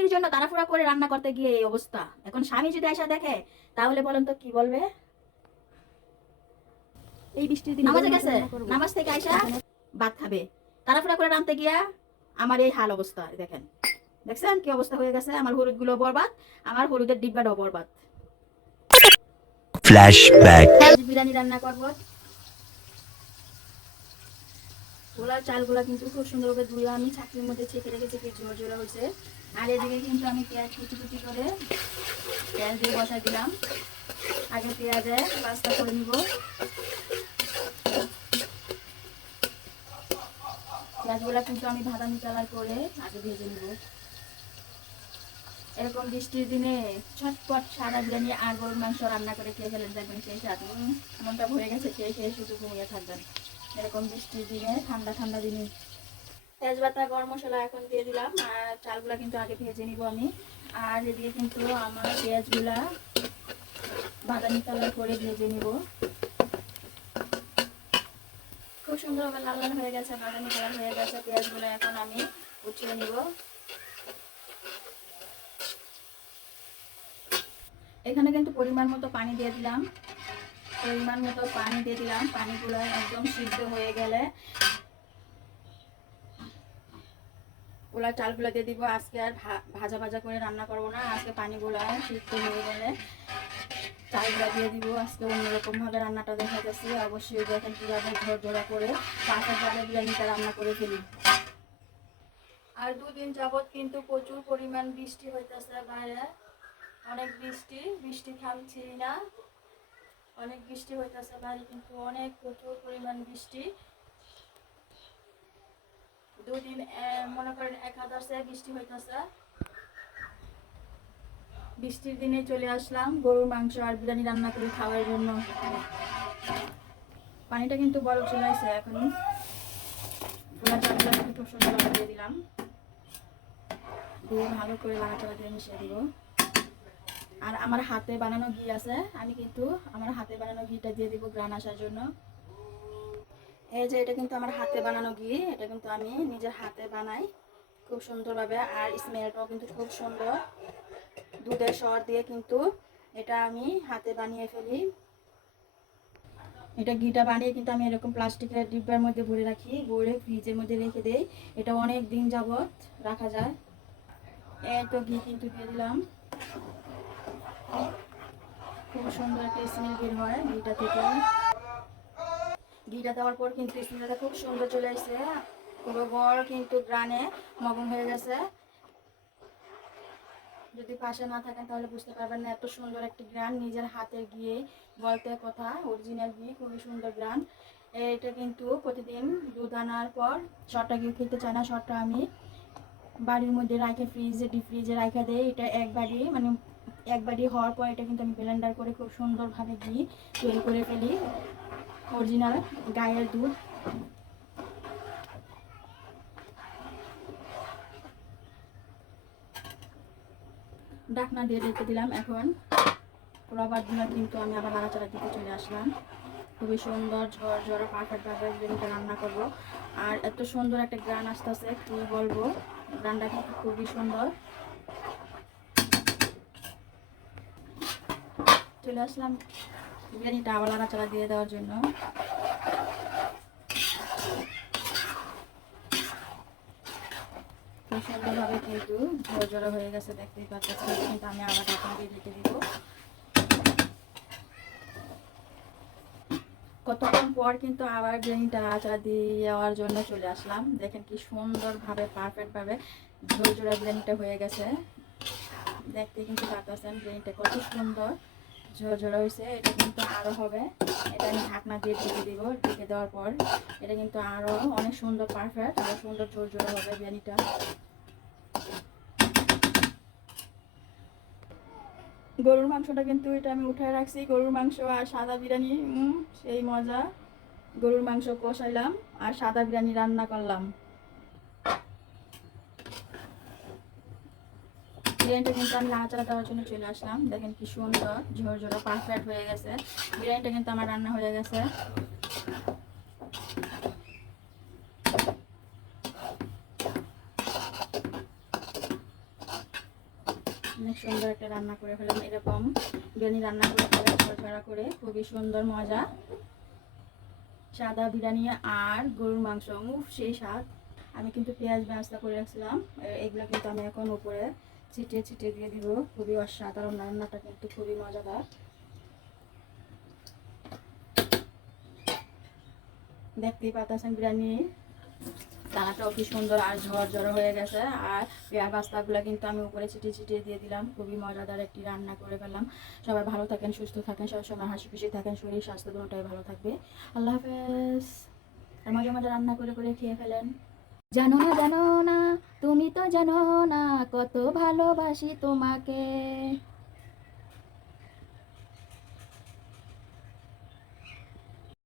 স্বামীর জন্য তাড়াফুড়া করে রান্না করতে গিয়ে এই অবস্থা। এখন স্বামী যদি আয়সা দেখে তাহলে বলেন তো কি বলবে? এই বৃষ্টির দিন নামাজে গেছে? নামাজ থেকে আয়সা ভাত খাবে। তাড়াফুড়া করে রানতে গিয়া আমার এই হাল অবস্থা দেখেন। দেখছেন কি অবস্থা হয়ে গেছে? আমার হলুদগুলো বরবাদ আমার হলুদের ডিব্বাটাও বরবাদ. আজ বিরিয়ানি রান্না করব। পোলার চালগুলা কিন্তু খুব সুন্দরভাবে ধুয়ে আমি চাকরির মধ্যে ছেঁকে রেখেছি কি ঝোর ঝোরা হয়েছে। আর এদিকে কিন্তু আমি পেঁয়াজ কুচি কুচি করে তেল দিয়ে বসাই দিলাম। আগে পেঁয়াজে পাস্তা করে নিব। পেঁয়াজগুলা কিন্তু আমি বাদামি কালার করে আগে ভেজে নিব। এরকম বৃষ্টির দিনে ছটপট সারা বিরিয়ানি আর গরুর মাংস রান্না করে খেয়ে ফেলেন দেখবেন সেই স্বাদ। এমনটা মনটা ভরে গেছে, খেয়ে খেয়ে শুধু ঘুমিয়ে থাকবেন। এরকম বৃষ্টির দিনে, ঠান্ডা ঠান্ডা দিনে তেজপাতা, গরম মশলা এখন দিয়ে দিলাম, আর চালগুলা কিন্তু আগে ভেজে নিব আমি। আর এদিকে কিন্তু আমার পেঁয়াজগুলা বাদামি কালার করে ভেজে নিব। খুব সুন্দরভাবে লাল লাল হয়ে গেছে, বাদামি কালার হয়ে গেছে পেঁয়াজগুলো এখন আমি উঠিয়ে নিব। এখানে কিন্তু পরিমাণ মতো পানি দিয়ে দিলাম। পরিমাণ মতো পানি দিয়ে দিলাম। পানিগুলো একদম সিদ্ধ হয়ে গেলে ওলা চালগুলো দিয়ে দিব। আজকে আর ভাজা ভাজা করে রান্না করব না। আজকে পানি পানিগুলো সিদ্ধ হয়ে গেলে চালগুলো দিয়ে দিব। আজকে অন্যরকম ভাবে রান্নাটা দেখা যাচ্ছে। অবশ্যই দেখেন কীভাবে ঝোর ঝোড়া করে পাঁচভাবে বিরিয়ানিটা রান্না করে ফেলি। আর দুদিন যাবত কিন্তু প্রচুর পরিমাণ বৃষ্টি হইতেছে বাইরে। অনেক বৃষ্টি বৃষ্টি থামছি না। অনেক বৃষ্টি হইতেছে বাইরে কিন্তু অনেক প্রচুর পরিমাণ বৃষ্টি। দুদিন আহ, মনে করেন এক হাজার বৃষ্টি হইতেছে। বৃষ্টির দিনে চলে আসলাম গরুর মাংস আর বিরিয়ানি রান্না করে খাওয়ার জন্য। পানিটা কিন্তু বরফ চলে খুব সুন্দর দিয়ে দিলাম। দিয়ে ভালো করে লাগাচাড়া দিয়ে মিশিয়ে দিব। আর আমার হাতে বানানো ঘি আছে আমি কিন্তু আমার হাতে বানানো ঘিটা দিয়ে দিব গ্রান আসার জন্য। এই যে এটা কিন্তু আমার হাতে বানানো ঘি, এটা কিন্তু আমি নিজের হাতে বানাই খুব সুন্দরভাবে আর স্মেলটাও কিন্তু খুব সুন্দর। দুধের সর দিয়ে কিন্তু এটা আমি হাতে বানিয়ে ফেলি। এটা ঘিটা বানিয়ে কিন্তু আমি এরকম প্লাস্টিকের ডিব্বার মধ্যে ভরে রাখি, ভরে ফ্রিজের মধ্যে রেখে দেই। এটা অনেক দিন যাবত রাখা যায়। এই তো ঘি কিন্তু দিয়ে দিলাম। খুব সুন্দর একটা স্মেল বের হয় ঘিটা থেকে। ঘিটা দেওয়ার পর কিন্তু স্মেলটা খুব সুন্দর চলে এসেছে পুরো বড় কিন্তু গ্রানে মগন হয়ে গেছে। যদি পাশে না থাকেন তাহলে বুঝতে পারবেন না, এত সুন্দর একটি গ্রান নিজের হাতে গিয়ে বলতে কথা অরিজিনাল ঘি খুবই সুন্দর গ্রান। এটা কিন্তু প্রতিদিন দুধ আনার পর শটটা কেউ খেতে চায় না, শটটা আমি বাড়ির মধ্যে রাখে ফ্রিজে ডিপ ফ্রিজে রাখা দেয় এটা এক বাড়ি মানে একবারই হওয়ার পর এটা কিন্তু আমি ব্লেন্ডার করে খুব সুন্দরভাবে ঘি তৈরি করে ফেলি। অরিজিনাল গায়ের দুধ ডাকনা দিয়ে রেখে দিলাম এখন। রবার দিনে কিন্তু আমি আবার নাড়াচাড়া দিতে চলে আসলাম। খুবই সুন্দর ঝড় ঝড় বিরিয়ানিটা রান্না করব। আর এত সুন্দর একটা গ্রান আসতেছে, কি বলব? গ্রানটা কিন্তু খুবই সুন্দর। চলে আসলাম বিরিয়ানিটা আবার নাড়াচাড়া দিয়ে দেওয়ার জন্য। সুন্দরভাবে কিন্তু ঝোড় ঝোড়ো হয়ে গেছে, দেখতেই পাচ্ছেন। কিন্তু আমি আবার দিয়ে রেখে দিব। কতক্ষণ পর কিন্তু আবার বিরিয়ানিটা আচার দিয়ে দেওয়ার জন্য চলে আসলাম। দেখেন কি সুন্দরভাবে, পারফেক্টভাবে ঝোল ঝোড়া বিরিয়ানিটা হয়ে গেছে। দেখতে কিন্তু পাচ্ছেন বিরিয়ানিটা কত সুন্দর। ঝোড় হয়েছে, এটা কিন্তু আরও হবে। এটা আমি ঢাকনা দিয়ে ঢেকে দিব, ঢেকে দেওয়ার পর এটা কিন্তু আরও অনেক সুন্দর পারফেক্ট আরও সুন্দর ঝোল ঝোড়া হবে বিরিয়ানিটা। গরুর মাংসটা কিন্তু এটা আমি উঠায় রাখছি, গরুর মাংস আর সাদা বিরিয়ানি সেই মজা। গরুর মাংস কষাইলাম আর সাদা বিরিয়ানি রান্না করলাম। বিরিয়ানিটা কিন্তু আমি নাড়াচাড়া দেওয়ার জন্য চলে আসলাম। দেখেন কি সুন্দর ঝোর ঝোড়া পারফেক্ট হয়ে গেছে। বিরিয়ানিটা কিন্তু আমার রান্না হয়ে গেছে। অনেক সুন্দর একটা রান্না করে ফেলাম এরকম বিরিয়ানি রান্না করে ফেলে ঝরঝরা করে। খুবই সুন্দর মজা। সাদা বিরিয়ানি আর গরুর মাংস, উফ, সেই স্বাদ। আমি কিন্তু পেঁয়াজ ব্যবস্থা করে রাখছিলাম। এগুলো কিন্তু আমি এখন উপরে ছিটিয়ে ছিটিয়ে দিয়ে দিব। খুবই অসাধারণ রান্নাটা কিন্তু খুবই মজাদার। দেখতেই পাচ্ছেন বিরিয়ানি। দানাটাও কি সুন্দর আর ঝরঝর হয়ে গেছে। আর পেঁয়াজ পাস্তাগুলো কিন্তু আমি উপরে ছিটিয়ে ছিটিয়ে দিয়ে দিলাম। খুবই মজাদার একটি রান্না করে ফেললাম। সবাই ভালো থাকেন, সুস্থ থাকেন সবসময় হাসি খুশি থাকেন, শরীর স্বাস্থ্য দুটোটাই ভালো থাকবে। আল্লাহ হাফেজ। মাঝে মাঝে রান্না করে করে খেয়ে ফেলেন। জানো না জানো না তুমি তো জানো না কত ভালোবাসি তোমাকে।